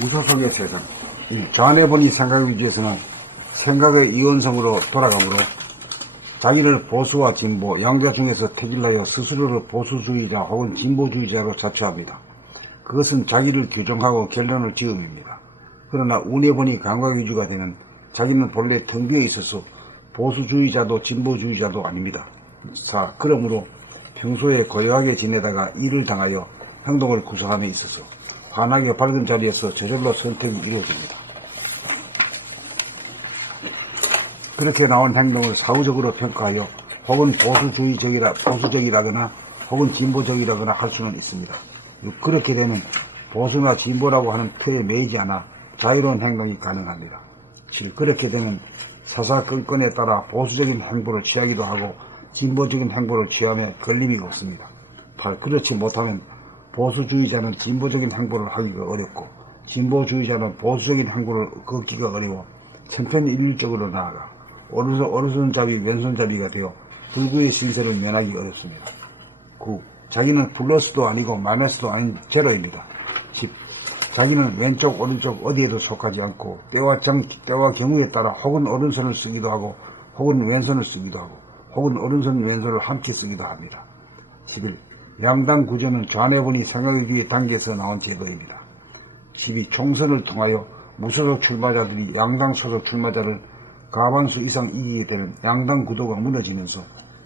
무소속의 세상. 좌뇌본이 생각 위주에서는 생각의 이원성으로 돌아가므로 자기를 보수와 진보, 양자 중에서 택일하여 스스로를 보수주의자 혹은 진보주의자로 자처합니다. 그것은 자기를 규정하고 결론을 지음입니다. 그러나 운뇌본이 감각 위주가 되면 자기는 본래 텅 비어 있어서 보수주의자도 진보주의자도 아닙니다. 그러므로 평소에 고요하게 지내다가 일을 당하여 행동을 구사함에 있어서 환하게 밝은 자리에서 저절로 선택이 이루어집니다. 그렇게 나온 행동을 사후적으로 평가하여 혹은 보수적이라거나 혹은 진보적이라거나 할 수는 있습니다. 그렇게 되면 보수나 진보라고 하는 틀에 매이지 않아 자유로운 행동이 가능합니다. 7. 그렇게 되면 사사건건에 따라 보수적인 행보를 취하기도 하고 진보적인 행보를 취함에 걸림이 없습니다. 8. 그렇지 못하면 보수주의자는 진보적인 행보를 하기가 어렵고 진보주의자는 보수적인 행보를 걷기가 어려워 천편일률적으로 나아가 오른손잡이 왼손잡이가 되어 불구의 신세를 면하기 어렵습니다. 9. 자기는 플러스도 아니고 마이너스도 아닌 제로입니다. 10. 자기는 왼쪽 오른쪽 어디에도 속하지 않고 때와 경우에 따라 혹은 오른손을 쓰기도 하고 혹은 왼손을 쓰기도 하고 혹은 오른손 왼손을 함께 쓰기도 합니다. 11. 양당 구조는 좌뇌본이 생각위주의 단계에서 나온 제도입니다. 12. 총선을 통하여 무소속 출마자들이 양당 소속 출마자를 과반수 이상 이기게 되면 양당 구도가 무너지면서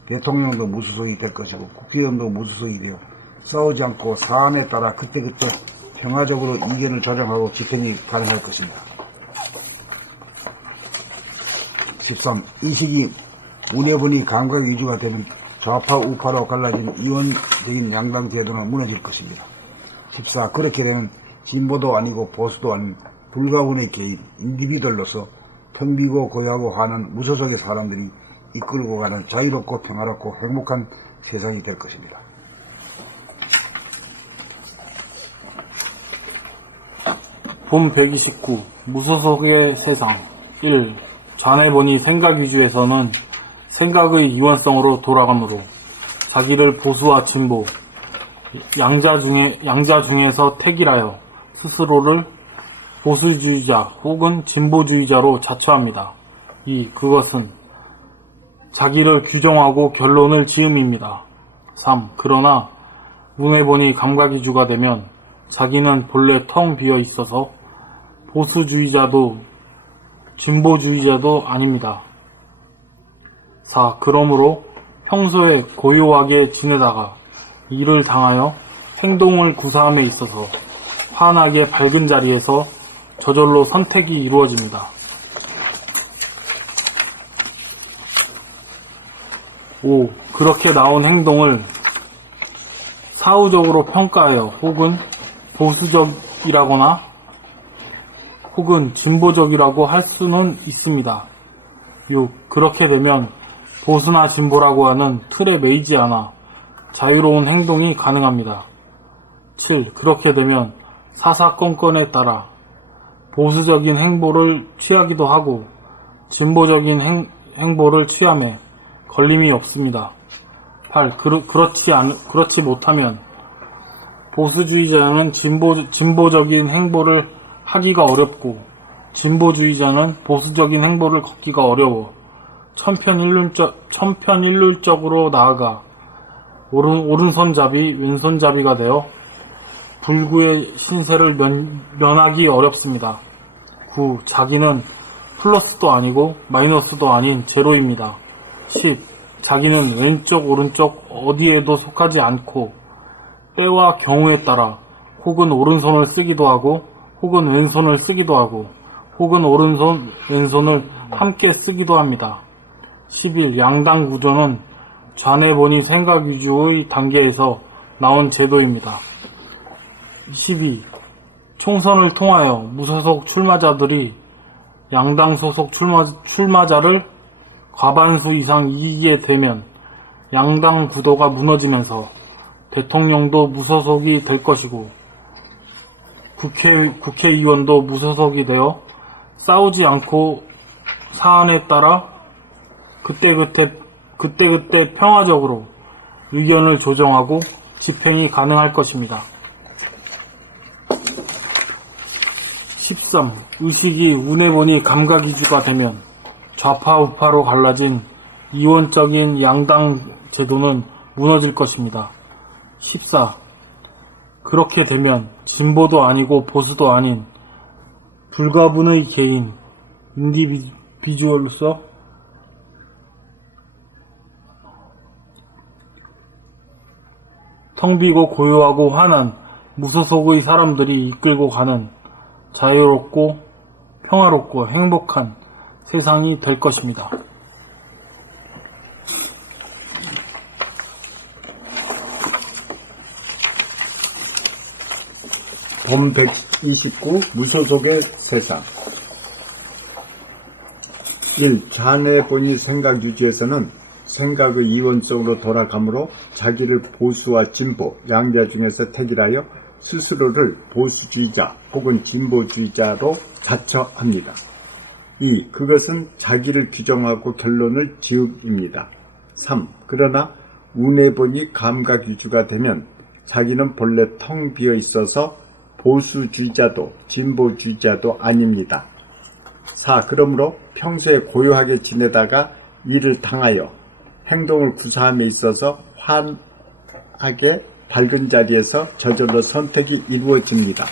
대통령도 무소속이 될 것이고 국회의원도 무소속이 되어 싸우지 않고 사안에 따라 그때그때 평화적으로 이견을 조정하고 집행이 가능할 것입니다. 13. 이 시기 운뇌본이 감각 위주가 되면 좌파 우파로 갈라진 이원적인 양당 제도는 무너질 것입니다. 14. 그렇게 되면 진보도 아니고 보수도 아닌 불가운의 개인, 인디비들로서 텅 비고 고요하고 화는 무소속의 사람들이 이끌고 가는 자유롭고 평화롭고 행복한 세상이 될 것입니다. 본 129 무소속의 세상 1. 좌뇌본이 생각 위주에서는 생각의 이원성으로 돌아가므로 자기를 보수와 진보, 양자 중에서 택일하여 스스로를 보수주의자 혹은 진보주의자로 자처합니다. 2. 그것은 자기를 규정하고 결론을 지음입니다. 3. 그러나 운뇌본이 감각위주가 되면 자기는 본래 텅 비어 있어서 보수주의자도 진보주의자도 아닙니다. 4. 그러므로 평소에 고요하게 지내다가 일을 당하여 행동을 구사함에 있어서 환하게 밝은 자리에서 저절로 선택이 이루어집니다. 5. 그렇게 나온 행동을 사후적으로 평가하여 혹은 보수적이라거나 혹은 진보적이라고 할 수는 있습니다. 6. 그렇게 되면 보수나 진보라고 하는 틀에 매이지 않아 자유로운 행동이 가능합니다. 7. 그렇게 되면 사사건건에 따라 보수적인 행보를 취하기도 하고 진보적인 행보를 취함에 걸림이 없습니다. 8. 그렇지 못하면 보수주의자는 진보적인 행보를 하기가 어렵고 진보주의자는 보수적인 행보를 걷기가 어려워 천편일률적으로 나아가 오른손잡이 왼손잡이가 되어 불구의 신세를 면하기 어렵습니다. 9. 자기는 플러스도 아니고 마이너스도 아닌 제로입니다. 10. 자기는 왼쪽 오른쪽 어디에도 속하지 않고 때와 경우에 따라 혹은 오른손을 쓰기도 하고 혹은 왼손을 쓰기도 하고 혹은 오른손 왼손을 함께 쓰기도 합니다. 11. 양당 구조는 좌뇌본이 생각 위주의 단계에서 나온 제도입니다. 12. 총선을 통하여 무소속 출마자들이 양당 소속 출마자를 과반수 이상 이기게 되면 양당 구도가 무너지면서 대통령도 무소속이 될 것이고 국회의원도 무소속이 되어 싸우지 않고 사안에 따라 그때그때 평화적으로 의견을 조정하고 집행이 가능할 것입니다. 13. 의식이 운해보니 감각이주가 되면 좌파 우파로 갈라진 이원적인 양당 제도는 무너질 것입니다. 14. 그렇게 되면 진보도 아니고 보수도 아닌 불가분의 개인, 인디비주얼로서 텅 비고 고요하고 환한 무소속의 사람들이 이끌고 가는 자유롭고 평화롭고 행복한 세상이 될 것입니다. 본 129 무소속의 세상. 1. 자네 본의 생각 유지에서는 생각의 이원성으로 돌아가므로 자기를 보수와 진보, 양자 중에서 택일하여 스스로를 보수주의자 혹은 진보주의자로 자처합니다. 2. 그것은 자기를 규정하고 결론을 지음입니다. 3. 그러나 운해보니 감각위주가 되면 자기는 본래 텅 비어 있어서 보수주의자도 진보주의자도 아닙니다. 4. 그러므로 평소에 고요하게 지내다가 이를 당하여 행동을 구사함에 있어서 환하게 밝은 자리에서 저절로 선택이 이루어집니다.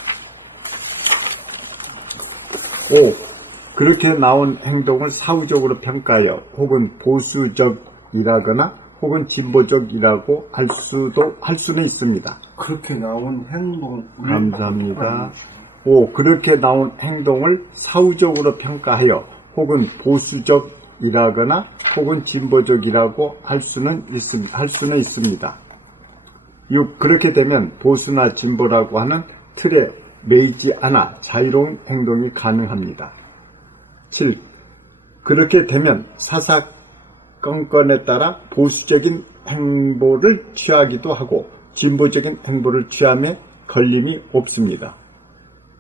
5. 그렇게 나온 행동을 사후적으로 평가하여 혹은 보수적이라거나 혹은 진보적이라고 할 수는 있습니다. 그렇게 나온 행동을 감사합니다. 5. 그렇게 나온 행동을 사후적으로 평가하여 혹은 보수적이라거나 혹은 진보적이라고 할 수는 있습니다. 6. 그렇게 되면 보수나 진보라고 하는 틀에 매이지 않아 자유로운 행동이 가능합니다. 7. 그렇게 되면 사사건건에 따라 보수적인 행보를 취하기도 하고 진보적인 행보를 취함에 걸림이 없습니다.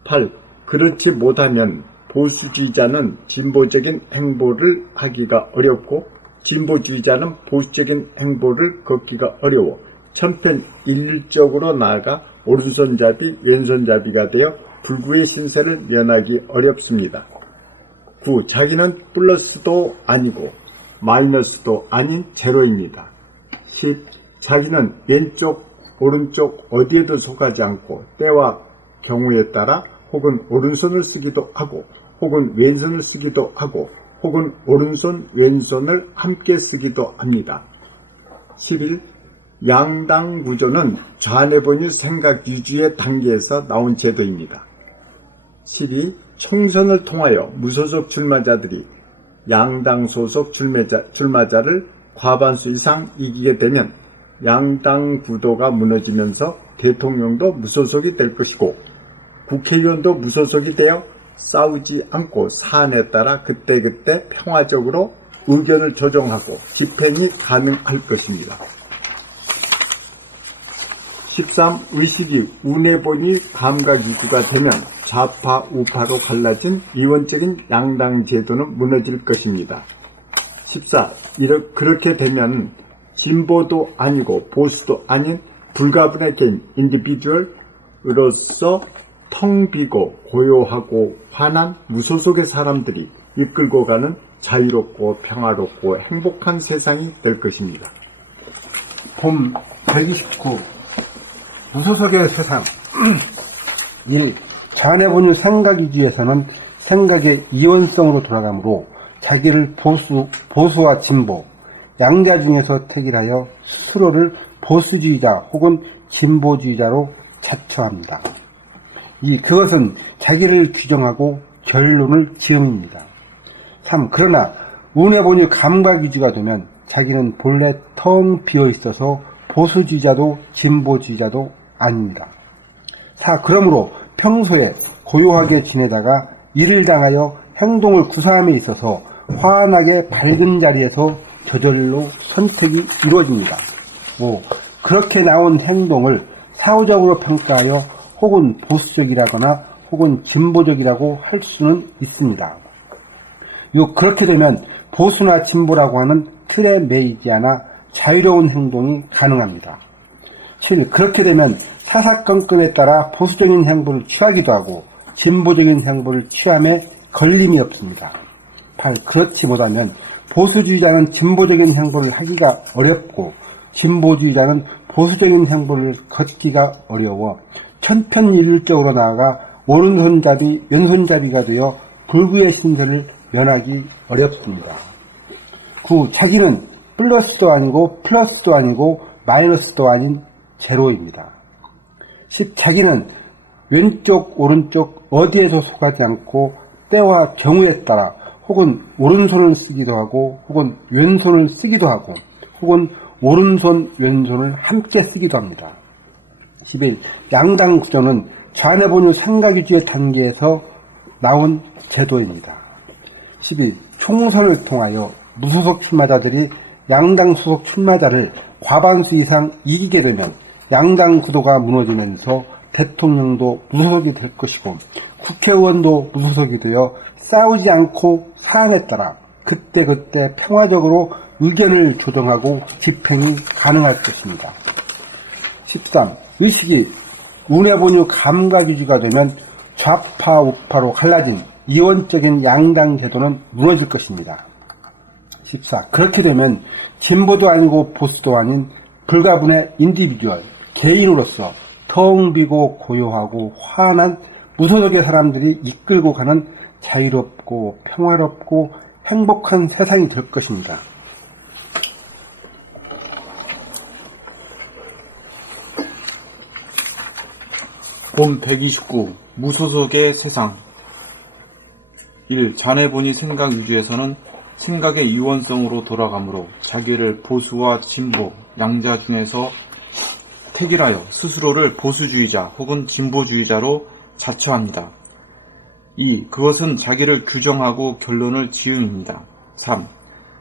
8. 그렇지 못하면 보수주의자는 진보적인 행보를 하기가 어렵고 진보주의자는 보수적인 행보를 걷기가 어려워 천편일률적으로 나아가 오른손잡이 왼손잡이가 되어 불구의 신세를 면하기 어렵습니다. 9. 자기는 플러스도 아니고 마이너스도 아닌 제로입니다. 10. 자기는 왼쪽 오른쪽 어디에도 속하지 않고 때와 경우에 따라 혹은 오른손을 쓰기도 하고 혹은 왼손을 쓰기도 하고 혹은 오른손 왼손을 함께 쓰기도 합니다. 11. 양당 구조는 좌뇌본유 생각 유지의 단계에서 나온 제도입니다. 12. 총선을 통하여 무소속 출마자들이 양당 소속 출마자를 과반수 이상 이기게 되면 양당 구도가 무너지면서 대통령도 무소속이 될 것이고 국회의원도 무소속이 되어 싸우지 않고 사안에 따라 그때그때 평화적으로 의견을 조정하고 집행이 가능할 것입니다. 13. 의식이 운해보니 감각이주가 되면 좌파 우파로 갈라진 이원적인 양당 제도는 무너질 것입니다. 14. 그렇게 되면 진보도 아니고 보수도 아닌 불가분의 개인 인디비주얼으로서 텅 비고 고요하고 환한 무소속의 사람들이 이끌고 가는 자유롭고 평화롭고 행복한 세상이 될 것입니다. 본 129 무소속의 세상. 1. 자뇌본유 생각위주에서는 생각의 이원성으로 돌아가므로 자기를 보수와 진보, 양자 중에서 택일하여 스스로를 보수주의자 혹은 진보주의자로 자처합니다. 2. 그것은 자기를 규정하고 결론을 지음입니다. 3. 그러나 운해본유 감각위주가 되면 자기는 본래 텅 비어있어서 보수주의자도 진보주의자도 아닙니다. 4. 그러므로 평소에 고요하게 지내다가 이를 당하여 행동을 구사함에 있어서 환하게 밝은 자리에서 저절로 선택이 이루어집니다. 5. 그렇게 나온 행동을 사후적으로 평가하여 혹은 보수적이라거나 혹은 진보적이라고 할 수는 있습니다. 6. 그렇게 되면 보수나 진보라고 하는 틀에 매이지 않아 자유로운 행동이 가능합니다. 7. 그렇게 되면 사사건건에 따라 보수적인 행보를 취하기도 하고 진보적인 행보를 취함에 걸림이 없습니다. 8. 그렇지 못하면 보수주의자는 진보적인 행보를 하기가 어렵고 진보주의자는 보수적인 행보를 걷기가 어려워 천편일률적으로 나아가 오른손잡이 왼손잡이가 되어 불구의 신세를 면하기 어렵습니다. 9. 자기는 플러스도 아니고 플러스도 아니고 마이너스도 아닌 제로입니다. 10. 자기는 왼쪽 오른쪽 어디에도 속하지 않고 때와 경우에 따라 혹은 오른손을 쓰기도 하고 혹은 왼손을 쓰기도 하고 혹은 오른손 왼손을 함께 쓰기도 합니다. 11. 양당 구조는 좌뇌본유 생각위주의 단계에서 나온 제도입니다. 12. 총선을 통하여 무소속 출마자들이 양당 소속 출마자를 과반수 이상 이기게 되면 양당 구도가 무너지면서 대통령도 무소속이 될 것이고 국회의원도 무소속이 되어 싸우지 않고 사안에 따라 그때그때 평화적으로 의견을 조정하고 집행이 가능할 것입니다. 13. 의식이 운해본유 감각위주가 되면 좌파 우파로 갈라진 이원적인 양당 제도는 무너질 것입니다. 14. 그렇게 되면 진보도 아니고 보수도 아닌 불가분의 인디비주얼, 개인으로서 텅 비고 고요하고 환한 무소속의 사람들이 이끌고 가는 자유롭고 평화롭고 행복한 세상이 될 것입니다. 본 129 무소속의 세상 1. 좌뇌본이 생각 위주에서는 생각의 유원성으로 돌아가므로 자기를 보수와 진보, 양자 중에서 택일하여 스스로를 보수주의자 혹은 진보주의자로 자처합니다. 2. 그것은 자기를 규정하고 결론을 지음입니다. 3.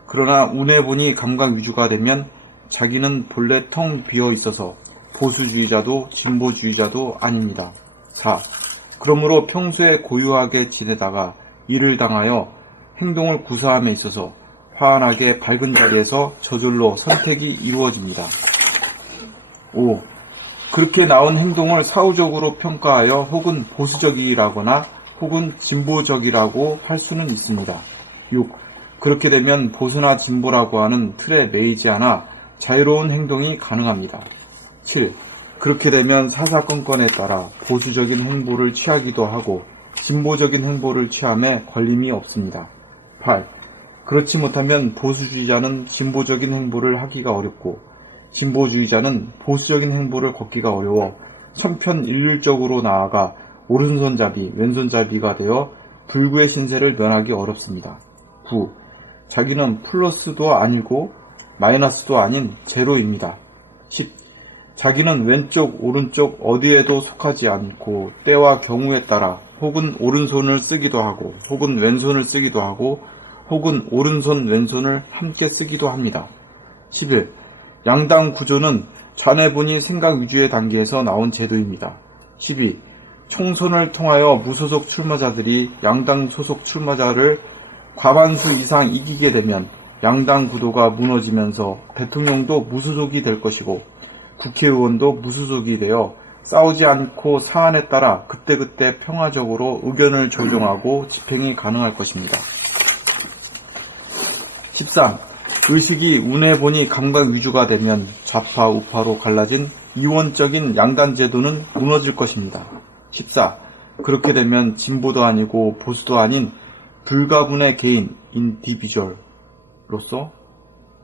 그러나 운해본이 감각 위주가 되면 자기는 본래 텅 비어 있어서 보수주의자도 진보주의자도 아닙니다. 4. 그러므로 평소에 고요하게 지내다가 일을 당하여 행동을 구사함에 있어서 환하게 밝은 자리에서 저절로 선택이 이루어집니다. 5. 그렇게 나온 행동을 사후적으로 평가하여 혹은 보수적이라거나 혹은 진보적이라고 할 수는 있습니다. 6. 그렇게 되면 보수나 진보라고 하는 틀에 매이지 않아 자유로운 행동이 가능합니다. 7. 그렇게 되면 사사건건에 따라 보수적인 행보를 취하기도 하고 진보적인 행보를 취함에 걸림이 없습니다. 8. 그렇지 못하면 보수주의자는 진보적인 행보를 하기가 어렵고 진보주의자는 보수적인 행보를 걷기가 어려워 천편일률적으로 나아가 오른손잡이, 왼손잡이가 되어 불구의 신세를 면하기 어렵습니다. 9. 자기는 플러스도 아니고 마이너스도 아닌 제로입니다. 10. 자기는 왼쪽, 오른쪽 어디에도 속하지 않고 때와 경우에 따라 혹은 오른손을 쓰기도 하고 혹은 왼손을 쓰기도 하고 혹은 오른손, 왼손을 함께 쓰기도 합니다. 11. 양당 구조는 좌뇌본이 생각 위주의 단계에서 나온 제도입니다. 12. 총선을 통하여 무소속 출마자들이 양당 소속 출마자를 과반수 이상 이기게 되면 양당 구도가 무너지면서 대통령도 무소속이 될 것이고 국회의원도 무소속이 되어 싸우지 않고 사안에 따라 그때그때 평화적으로 의견을 조정하고 집행이 가능할 것입니다. 13. 의식이 운해본이 감각 위주가 되면 좌파 우파로 갈라진 이원적인 양단 제도는 무너질 것입니다. 14. 그렇게 되면 진보도 아니고 보수도 아닌 불가분의 개인 인디비주얼로서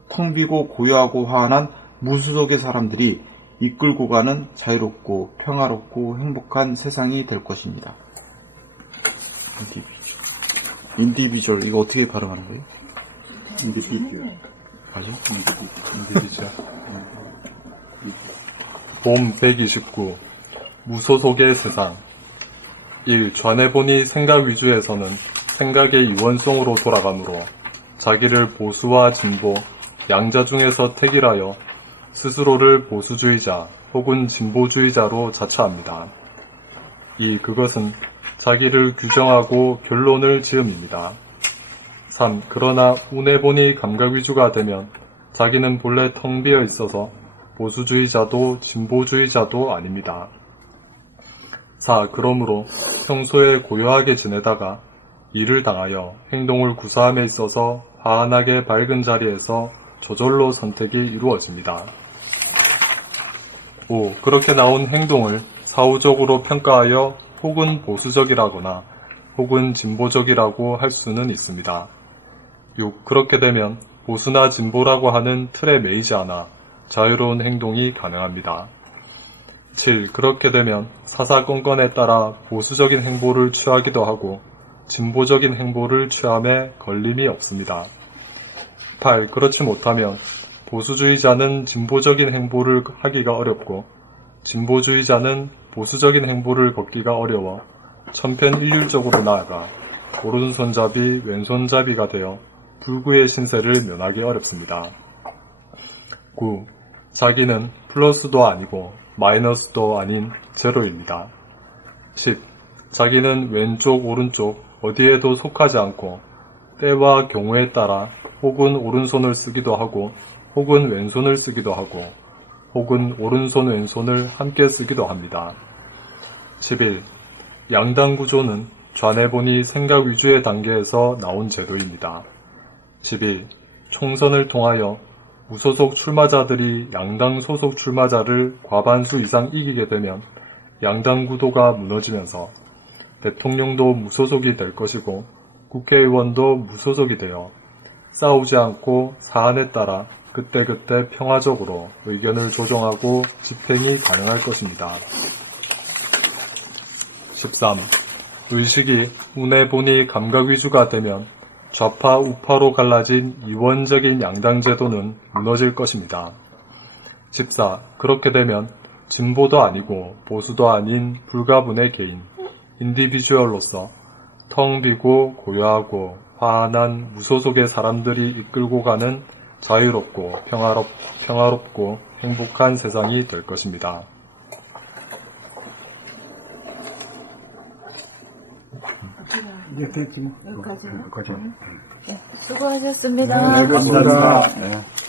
텅 비고 고요하고 화한한 무소속의 사람들이 이끌고 가는 자유롭고 평화롭고 행복한 세상이 될 것입니다. 인디비주얼 이거 어떻게 발음하는 거예요? 인디비주얼. 맞아? 인디비주얼. 봄 129 무소속의 세상 1. 좌뇌본이 생각 위주에서는 생각의 이원성으로 돌아가므로 자기를 보수와 진보, 양자 중에서 택일하여 스스로를 보수주의자 혹은 진보주의자로 자처합니다. 2. 그것은 자기를 규정하고 결론을 지음입니다. 3. 그러나 운해본이 감각 위주가 되면 자기는 본래 텅 비어 있어서 보수주의자도 진보주의자도 아닙니다. 4. 그러므로 평소에 고요하게 지내다가 일을 당하여 행동을 구사함에 있어서 화한하게 밝은 자리에서 저절로 선택이 이루어집니다. 5. 그렇게 나온 행동을 사후적으로 평가하여 혹은 보수적이라거나 혹은 진보적이라고 할 수는 있습니다. 6. 그렇게 되면 보수나 진보라고 하는 틀에 매이지 않아 자유로운 행동이 가능합니다. 7. 그렇게 되면 사사건건에 따라 보수적인 행보를 취하기도 하고 진보적인 행보를 취함에 걸림이 없습니다. 8. 그렇지 못하면 보수주의자는 진보적인 행보를 하기가 어렵고 진보주의자는 보수적인 행보를 걷기가 어려워 천편일률적으로 나아가 오른손잡이 왼손잡이가 되어 불구의 신세를 면하기 어렵습니다. 9. 자기는 플러스도 아니고 마이너스도 아닌 제로입니다. 10. 자기는 왼쪽 오른쪽 어디에도 속하지 않고 때와 경우에 따라 혹은 오른손을 쓰기도 하고 혹은 왼손을 쓰기도 하고 혹은 오른손 왼손을 함께 쓰기도 합니다. 11. 양당 구조는 좌뇌본이 생각 위주의 단계에서 나온 제도입니다. 12. 총선을 통하여 무소속 출마자들이 양당 소속 출마자를 과반수 이상 이기게 되면 양당 구도가 무너지면서 대통령도 무소속이 될 것이고 국회의원도 무소속이 되어 싸우지 않고 사안에 따라 그때그때 평화적으로 의견을 조정하고 집행이 가능할 것입니다. 13. 의식이 운해본이 감각 위주가 되면 좌파 우파로 갈라진 이원적인 양당 제도는 무너질 것입니다. 14. 그렇게 되면 진보도 아니고 보수도 아닌 불가분의 개인, 인디비주얼로서 텅 비고 고요하고 화한한 무소속의 사람들이 이끌고 가는 자유롭고 평화롭고 행복한 세상이 될 것입니다. 이제 됐지 뭐. 여기까지요? 여기까지. 수고하셨습니다. 네, 감사합니다.